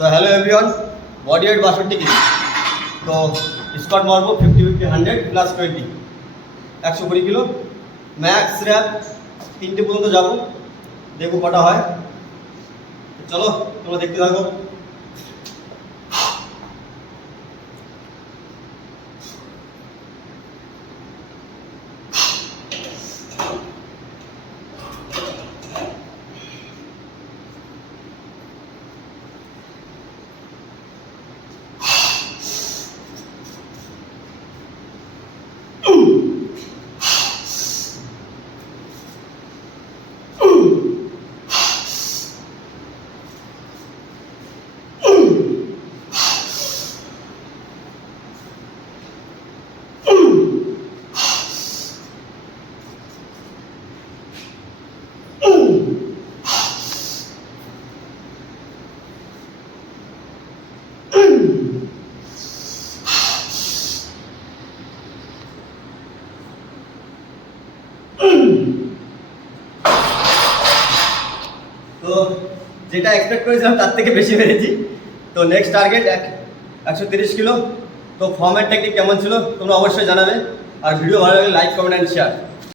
তো hello everyone, body weight 62 KG. তো squat মারবো 50 50 100 প্লাস 20, 120 কিলো। ম্যাক্স র্যাপ 3টে পর্যন্ত যাবো, দেখবো কটা হয়। চলো তোমরা দেখতে থাকো। তো যেটা এক্সপেক্ট করেছিলাম তার থেকে বেশি মেরেছি। তো নেক্সট টার্গেট 130 কিলো। তো ফর্মের টেকনিক কেমন ছিল তোমরা অবশ্যই জানাবে, আর ভিডিও ভালো লাগলে লাইক কমেন্ট অ্যান্ড শেয়ার।